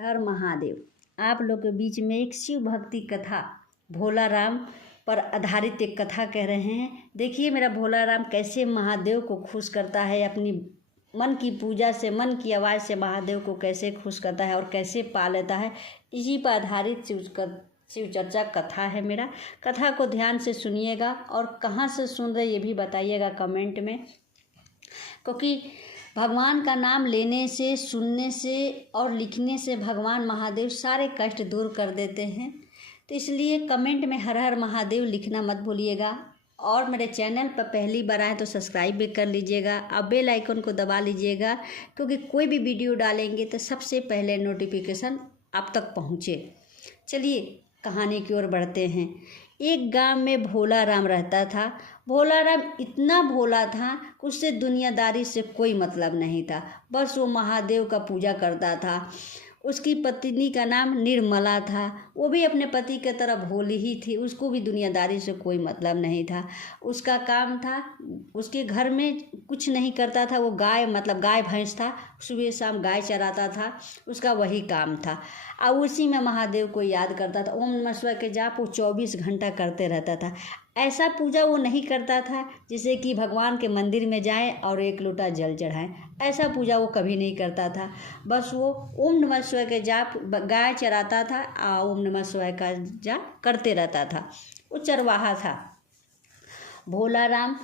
हर महादेव। आप लोग के बीच में एक शिव भक्ति कथा भोला राम पर आधारित एक कथा कह रहे हैं। देखिए मेरा भोला राम कैसे महादेव को खुश करता है, अपनी मन की पूजा से, मन की आवाज़ से महादेव को कैसे खुश करता है और कैसे पा लेता है। इसी पर आधारित शिव चर्चा कथा है मेरा। कथा को ध्यान से सुनिएगा और कहाँ से सुन रहे ये भी बताइएगा कमेंट में, क्योंकि भगवान का नाम लेने से, सुनने से और लिखने से भगवान महादेव सारे कष्ट दूर कर देते हैं। तो इसलिए कमेंट में हर हर महादेव लिखना मत भूलिएगा। और मेरे चैनल पर पहली बार आए तो सब्सक्राइब भी कर लीजिएगा, अब बेल आइकन को दबा लीजिएगा, क्योंकि कोई भी वीडियो डालेंगे तो सबसे पहले नोटिफिकेशन आप तक पहुँचे। चलिए कहानी की ओर बढ़ते हैं। एक गांव में भोला राम रहता था। भोला राम इतना भोला था कि उससे दुनियादारी से कोई मतलब नहीं था, बस वो महादेव का पूजा करता था। उसकी पत्नी का नाम निर्मला था, वो भी अपने पति की तरह भोली ही थी, उसको भी दुनियादारी से कोई मतलब नहीं था। उसका काम था, उसके घर में कुछ नहीं करता था, वो गाय भैंस था, सुबह शाम गाय चराता था, उसका वही काम था। और उसी में महादेव को याद करता था। ओम नमः शिवाय के जाप वो 24 घंटा करते रहता था। ऐसा पूजा वो नहीं करता था जिसे कि भगवान के मंदिर में जाएं और एक लोटा जल चढ़ाएं, ऐसा पूजा वो कभी नहीं करता था। बस वो ओम नमः शिवाय के जाप, गाय चराता था और ओम नमः शिवाय का जाप करते रहता था। वो चरवाहा था। भोला राम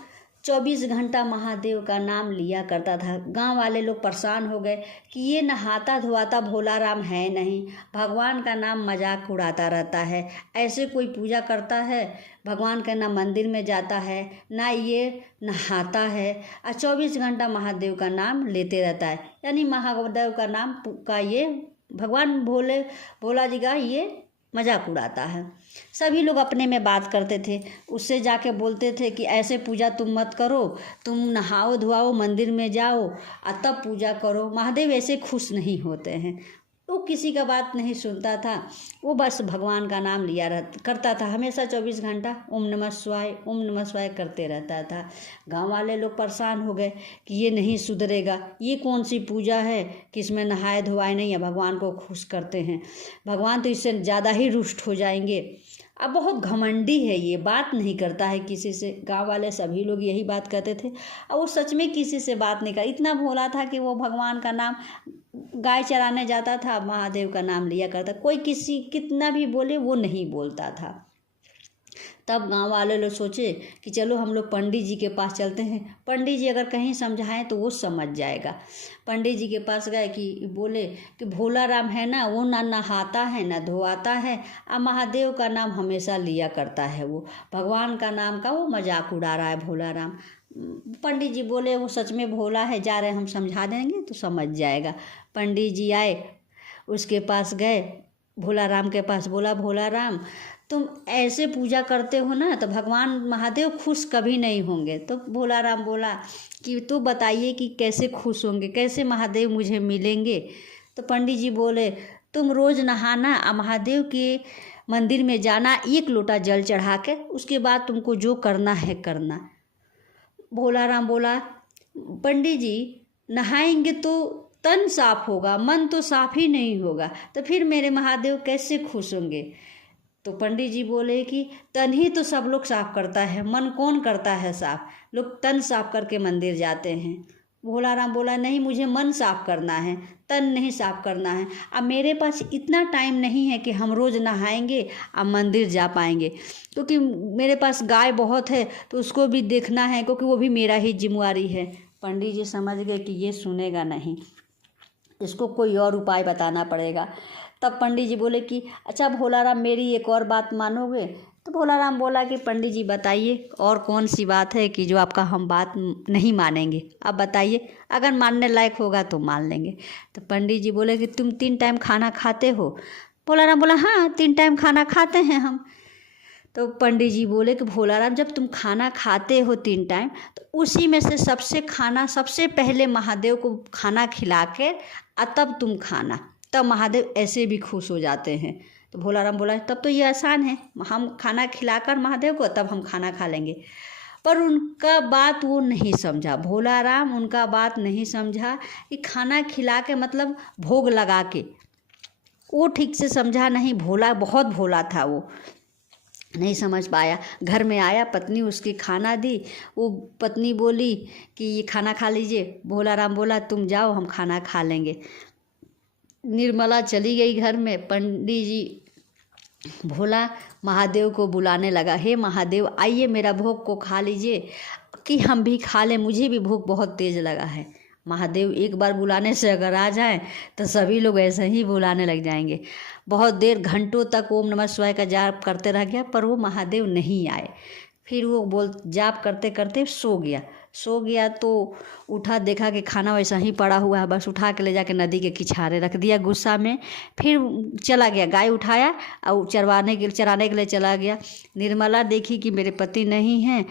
24 घंटा महादेव का नाम लिया करता था। गांव वाले लोग परेशान हो गए कि ये नहाता धोआता भोला राम है नहीं, भगवान का नाम मजाक उड़ाता रहता है, ऐसे कोई पूजा करता है, भगवान का ना मंदिर में जाता है, ना ये नहाता है और 24 घंटा महादेव का नाम लेते रहता है। यानी महादेव का नाम का ये भगवान भोला जी का ये मजाक उड़ाता है। सभी लोग अपने में बात करते थे, उससे जाके बोलते थे कि ऐसे पूजा तुम मत करो, तुम नहाओ धोआओ, मंदिर में जाओ और तब पूजा करो, महादेव ऐसे खुश नहीं होते हैं। वो किसी का बात नहीं सुनता था, वो बस भगवान का नाम लिया करता था, हमेशा 24 घंटा ओम नमः शिवाय करते रहता था। गांव वाले लोग परेशान हो गए कि ये नहीं सुधरेगा, ये कौन सी पूजा है कि इसमें नहाए धोआए नहीं है, भगवान को खुश करते हैं, भगवान तो इससे ज़्यादा ही रुष्ट हो जाएंगे। अब बहुत घमंडी है, ये बात नहीं करता है किसी से। गांव वाले सभी लोग यही बात कहते थे और वो सच में किसी से बात नहीं कर, इतना भोला था कि वो भगवान का नाम, गाय चराने जाता था, महादेव का नाम लिया करता, कोई किसी कितना भी बोले वो नहीं बोलता था। तब गांव वाले लोग सोचे कि चलो हम लोग पंडित जी के पास चलते हैं, पंडित जी अगर कहीं समझाएं तो वो समझ जाएगा। पंडित जी के पास गए कि बोले कि भोला राम है ना, वो ना नहाता है ना धोआता है और महादेव का नाम हमेशा लिया करता है, वो भगवान का नाम का वो मजाक उड़ा रहा है भोला राम। पंडित जी बोले वो सच में भोला है, जा रहे हम समझा देंगे तो समझ जाएगा। पंडित जी आए, उसके पास गए, भोला राम के पास, बोला भोला राम तुम ऐसे पूजा करते हो ना तो भगवान महादेव खुश कभी नहीं होंगे। तो भोला राम बोला कि तो बताइए कि कैसे खुश होंगे, कैसे महादेव मुझे मिलेंगे। तो पंडित जी बोले तुम रोज़ नहाना और महादेव के मंदिर में जाना, एक लोटा जल चढ़ा के, उसके बाद तुमको जो करना है करना। भोला राम बोला पंडित जी नहाएंगे तो तन साफ होगा, मन तो साफ ही नहीं होगा, तो फिर मेरे महादेव कैसे खुश होंगे। तो पंडित जी बोले कि तन ही तो सब लोग साफ करता है, मन कौन करता है साफ, लोग तन साफ करके मंदिर जाते हैं। भोला राम बोला नहीं, मुझे मन साफ करना है, तन नहीं साफ करना है। अब मेरे पास इतना टाइम नहीं है कि हम रोज़ नहाएंगे और मंदिर जा पाएंगे, क्योंकि मेरे पास गाय बहुत है तो उसको भी देखना है, क्योंकि वो भी मेरा ही जिम्मेवारी है। पंडित जी समझ गए कि ये सुनेगा नहीं, इसको कोई और उपाय बताना पड़ेगा। तब पंडित जी बोले कि अच्छा भोला राम मेरी एक और बात मानोगे। तो भोला राम बोला कि पंडित जी बताइए और कौन सी बात है कि जो आपका हम बात नहीं मानेंगे, आप बताइए, अगर मानने लायक होगा तो मान लेंगे। तो पंडित जी बोले कि तुम 3 टाइम खाना खाते हो। भोला राम बोला हाँ 3 टाइम खाना खाते हैं हम। तो पंडित जी बोले कि भोला राम जब तुम खाना खाते हो 3 टाइम तो उसी में से सबसे पहले महादेव को खाना खिला के तब तुम खाना, तब महादेव ऐसे भी खुश हो जाते हैं। तो भोला राम बोला तब तो ये आसान है, हम खाना खिलाकर महादेव को तब हम खाना खा लेंगे। पर उनका बात वो नहीं समझा, भोला राम उनका बात नहीं समझा कि खाना खिला के मतलब भोग लगा के, वो ठीक से समझा नहीं, भोला बहुत भोला था, वो नहीं समझ पाया। घर में आया, पत्नी उसकी खाना दी। वो पत्नी बोली कि ये खाना खा लीजिए। भोला राम बोला तुम जाओ, हम खाना खा लेंगे। निर्मला चली गई घर में। पंडित जी भोला महादेव को बुलाने लगा, हे महादेव आइए मेरा भोग को खा लीजिए कि हम भी खा लें, मुझे भी भूख बहुत तेज़ लगा है। महादेव एक बार बुलाने से अगर आ जाएं तो सभी लोग ऐसे ही बुलाने लग जाएंगे। बहुत देर घंटों तक ओम नमः शिवाय का जाप करते रह गया, पर वो महादेव नहीं आए। फिर वो जाप करते करते सो गया तो उठा, देखा कि खाना वैसा ही पड़ा हुआ है, बस उठा के ले जाके नदी के किनारे रख दिया गुस्सा में। फिर चला गया, गाय उठाया और चराने के लिए चला गया। निर्मला देखी कि मेरे पति नहीं हैं,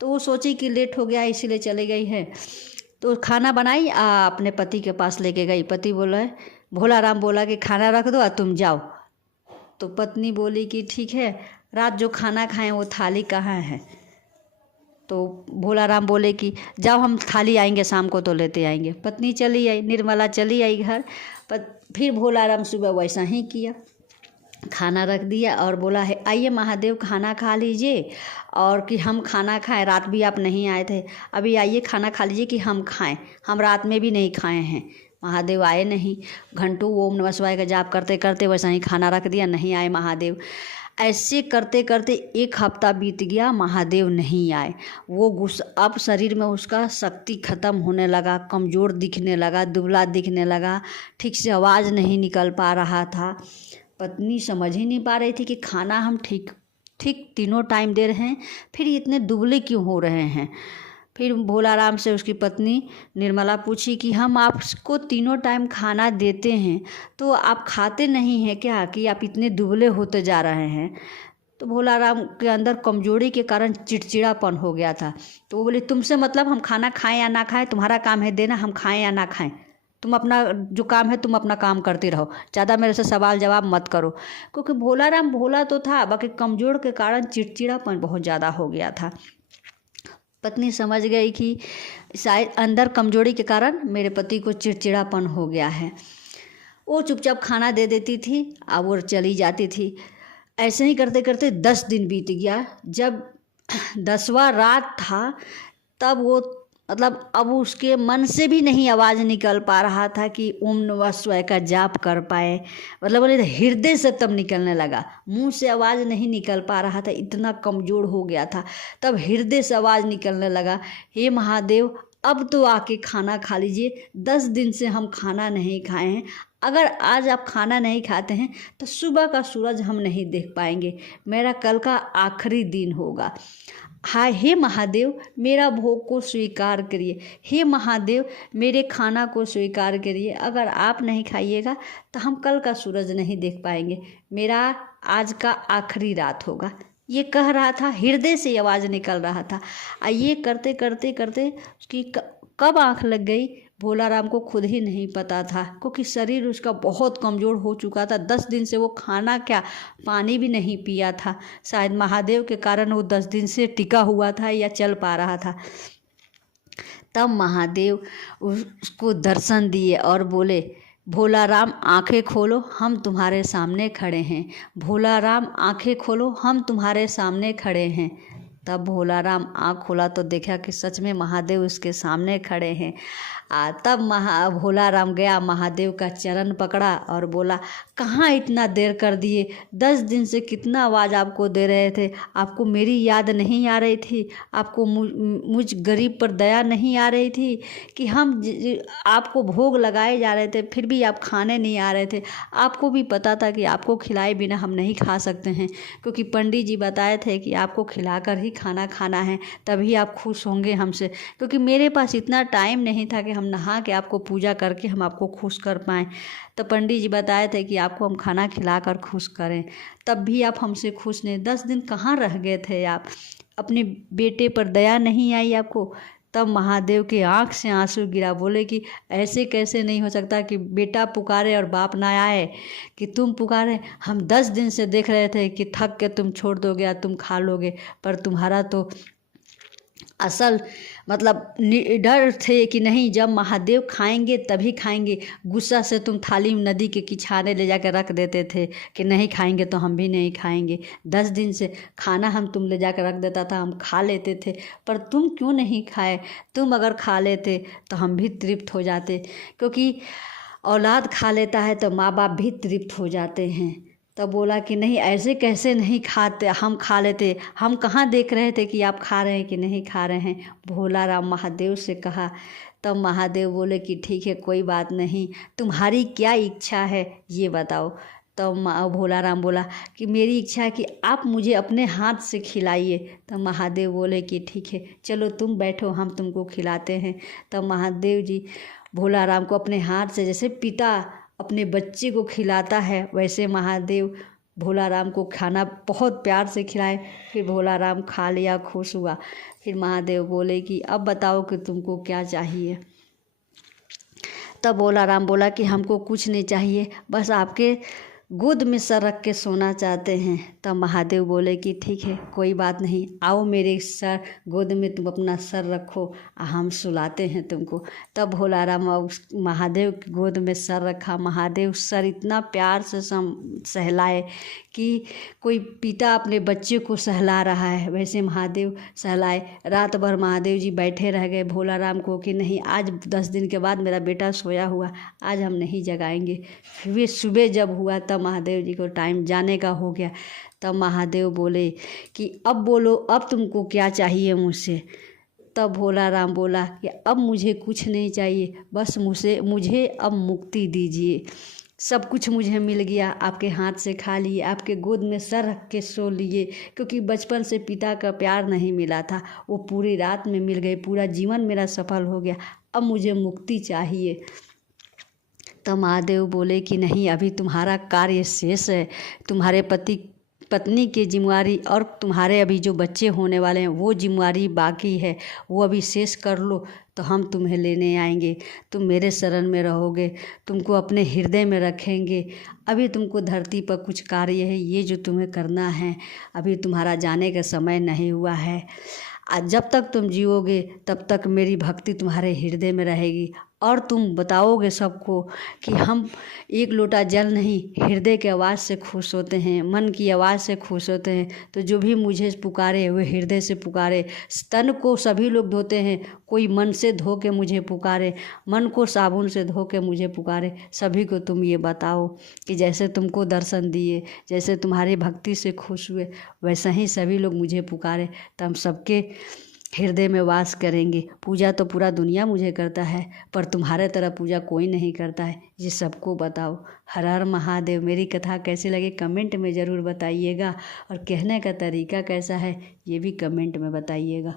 तो वो सोची कि लेट हो गया इसीलिए चली गई है, तो खाना बनाई अपने पति के पास लेके गई। पति बोला, भोला राम बोला कि खाना रख दो और तुम जाओ। तो पत्नी बोली कि ठीक है, रात जो खाना खाएं वो थाली कहाँ है। तो भोला राम बोले कि जाओ हम थाली आएंगे शाम को तो लेते आएंगे। पत्नी चली आई, निर्मला चली आई घर। फिर भोला राम सुबह वैसा ही किया, खाना रख दिया और बोला है आइए महादेव खाना खा लीजिए और कि हम खाना खाएं, रात भी आप नहीं आए थे, अभी आइए खाना खा लीजिए कि हम खाएं, हम रात में भी नहीं खाए हैं। महादेव आए नहीं। घंटों ओम नमः शिवाय का जाप करते करते वैसा ही खाना रख दिया, नहीं आए महादेव। ऐसे करते करते 1 हफ्ता बीत गया, महादेव नहीं आए। वो गुस्सा, अब शरीर में उसका शक्ति खत्म होने लगा, कमज़ोर दिखने लगा, दुबला दिखने लगा, ठीक से आवाज़ नहीं निकल पा रहा था। पत्नी समझ ही नहीं पा रही थी कि खाना हम ठीक तीनों टाइम दे रहे हैं, फिर इतने दुबले क्यों हो रहे हैं। फिर भोला राम से उसकी पत्नी निर्मला पूछी कि हम आपको तीनों टाइम खाना देते हैं तो आप खाते नहीं हैं क्या, कि आप इतने दुबले होते जा रहे हैं। तो भोला राम के अंदर कमजोरी के कारण चिड़चिड़ापन हो गया था। तो वो बोले तुमसे मतलब हम खाना खाएं या ना खाएं, तुम्हारा काम है देना, हम खाएं या ना खाएं, तुम अपना जो काम है तुम अपना काम करते रहो, ज़्यादा मेरे से सवाल जवाब मत करो। क्योंकि भोला राम भोला तो था, बाकी कमज़ोर के कारण चिड़चिड़ापन बहुत ज़्यादा हो गया था। पत्नी समझ गई कि शायद अंदर कमजोरी के कारण मेरे पति को चिड़चिड़ापन हो गया है। वो चुपचाप खाना दे देती थी और वो चली जाती थी। ऐसे ही करते करते 10 दिन बीत गया। जब 10वां रात था तब वो मतलब अब उसके मन से भी नहीं आवाज़ निकल पा रहा था कि ओम नमः शिवाय का जाप कर पाए, मतलब बोले हृदय से तब निकलने लगा, मुंह से आवाज़ नहीं निकल पा रहा था, इतना कमज़ोर हो गया था। तब हृदय से आवाज़ निकलने लगा, हे महादेव अब तो आके खाना खा लीजिए, 10 दिन से हम खाना नहीं खाए हैं, अगर आज आप खाना नहीं खाते हैं तो सुबह का सूरज हम नहीं देख पाएंगे, मेरा कल का आखिरी दिन होगा। हाँ हे महादेव मेरा भोग को स्वीकार करिए, हे महादेव मेरे खाना को स्वीकार करिए, अगर आप नहीं खाइएगा तो हम कल का सूरज नहीं देख पाएंगे, मेरा आज का आखिरी रात होगा। ये कह रहा था, हृदय से आवाज़ निकल रहा था। ये करते करते करते उसकी कब आँख लग गई भोला राम को खुद ही नहीं पता था, क्योंकि शरीर उसका बहुत कमज़ोर हो चुका था। 10 दिन से वो खाना क्या पानी भी नहीं पिया था। शायद महादेव के कारण वो 10 दिन से टिका हुआ था या चल पा रहा था। तब महादेव उसको दर्शन दिए और बोले, भोला राम आँखें खोलो, हम तुम्हारे सामने खड़े हैं। भोला राम आँखें खोलो, हम तुम्हारे सामने खड़े हैं। तब भोला राम आँख खोला तो देखा कि सच में महादेव उसके सामने खड़े हैं। तब भोला राम गया, महादेव का चरण पकड़ा और बोला, कहाँ इतना देर कर दिए, 10 दिन से कितना आवाज़ आपको दे रहे थे, आपको मेरी याद नहीं आ रही थी, आपको मुझ गरीब पर दया नहीं आ रही थी कि हम आपको भोग लगाए जा रहे थे फिर भी आप खाने नहीं आ रहे थे। आपको भी पता था कि आपको खिलाए बिना हम नहीं खा सकते हैं, क्योंकि पंडित जी बताए थे कि आपको खिलाकर ही खाना खाना है, तभी आप खुश होंगे हमसे, क्योंकि मेरे पास इतना टाइम नहीं था कि हम नहा के आपको पूजा करके हम आपको खुश कर पाएँ। तो पंडित जी बताए थे कि आपको हम खाना खिलाकर खुश करें, तब भी आप हमसे खुश नहीं। 10 दिन कहाँ रह गए थे आप, अपने बेटे पर दया नहीं आई आपको। तब महादेव के आँख से आंसू गिरा, बोले कि ऐसे कैसे नहीं हो सकता कि बेटा पुकारे और बाप ना आए, कि तुम पुकारे। हम 10 दिन से देख रहे थे कि थक के तुम छोड़ दोगे या तुम खा लोगे, पर तुम्हारा तो असल मतलब निडर थे कि नहीं, जब महादेव खाएंगे तभी खाएंगे। गुस्सा से तुम थाली में नदी के किनारे ले जाकर रख देते थे कि नहीं खाएंगे तो हम भी नहीं खाएंगे। 10 दिन से खाना हम तुम ले जाकर रख देता था, हम खा लेते थे, पर तुम क्यों नहीं खाए? तुम अगर खा लेते तो हम भी तृप्त हो जाते, क्योंकि औलाद खा लेता है तो माँ बाप भी तृप्त हो जाते हैं। तब बोला कि नहीं, ऐसे कैसे नहीं खाते, हम खा लेते, हम कहाँ देख रहे थे कि आप खा रहे हैं कि नहीं खा रहे हैं। भोला राम महादेव से कहा। तब महादेव बोले कि ठीक है, कोई बात नहीं, तुम्हारी क्या इच्छा है ये बताओ। तब भोला राम बोला कि मेरी इच्छा है कि आप मुझे अपने हाथ से खिलाइए। तब महादेव बोले कि ठीक है, चलो तुम बैठो, हम तुमको खिलाते हैं। तब महादेव जी भोला राम को अपने हाथ से, जैसे पिता अपने बच्चे को खिलाता है, वैसे महादेव भोला राम को खाना बहुत प्यार से खिलाए। फिर भोला राम खा लिया, खुश हुआ। फिर महादेव बोले कि अब बताओ कि तुमको क्या चाहिए। तब भोला राम बोला कि हमको कुछ नहीं चाहिए, बस आपके गोद में सर रख के सोना चाहते हैं। तब महादेव बोले कि ठीक है, कोई बात नहीं, आओ मेरे सर गोद में तुम अपना सर रखो, हम सुलाते हैं तुमको। तब भोला राम महादेव की गोद में सर रखा। महादेव सर इतना प्यार से सहलाए कि कोई पिता अपने बच्चे को सहला रहा है, वैसे महादेव सहलाए। रात भर महादेव जी बैठे रह गए भोला राम को कि नहीं, आज 10 दिन के बाद मेरा बेटा सोया हुआ, आज हम नहीं जगाएंगे। फिर सुबह जब हुआ तब महादेव जी को टाइम जाने का हो गया। तब महादेव बोले कि अब बोलो, अब तुमको क्या चाहिए मुझसे। तब भोला राम बोला कि अब मुझे कुछ नहीं चाहिए, बस मुझे अब मुक्ति दीजिए। सब कुछ मुझे मिल गया, आपके हाथ से खा लिए, आपके गोद में सर रख के सो लिए, क्योंकि बचपन से पिता का प्यार नहीं मिला था, वो पूरी रात में मिल गए, पूरा जीवन मेरा सफल हो गया, अब मुझे मुक्ति चाहिए। तब महादेव बोले कि नहीं, अभी तुम्हारा कार्य शेष है, तुम्हारे पत्नी की जिम्मेवारी और तुम्हारे अभी जो बच्चे होने वाले हैं वो जिम्मेवारी बाकी है, वो अभी शेष कर लो तो हम तुम्हें लेने आएंगे, तुम मेरे शरण में रहोगे, तुमको अपने हृदय में रखेंगे। अभी तुमको धरती पर कुछ कार्य है, ये जो तुम्हें करना है, अभी तुम्हारा जाने का समय नहीं हुआ है। आज जब तक तुम जियोगे तब तक मेरी भक्ति तुम्हारे हृदय में रहेगी, और तुम बताओगे सबको कि हम एक लोटा जल नहीं, हृदय की आवाज़ से खुश होते हैं, मन की आवाज़ से खुश होते हैं। तो जो भी मुझे पुकारे वे हृदय से पुकारे। तन को सभी लोग धोते हैं, कोई मन से धो के मुझे पुकारे, मन को साबुन से धो के मुझे पुकारे। सभी को तुम ये बताओ कि जैसे तुमको दर्शन दिए, जैसे तुम्हारी भक्ति से खुश हुए, वैसा ही सभी लोग मुझे पुकारे, तो हम सबके हृदय में वास करेंगे। पूजा तो पूरा दुनिया मुझे करता है, पर तुम्हारे तरह पूजा कोई नहीं करता है, ये सबको बताओ। हर हर महादेव। मेरी कथा कैसी लगी कमेंट में ज़रूर बताइएगा, और कहने का तरीका कैसा है ये भी कमेंट में बताइएगा।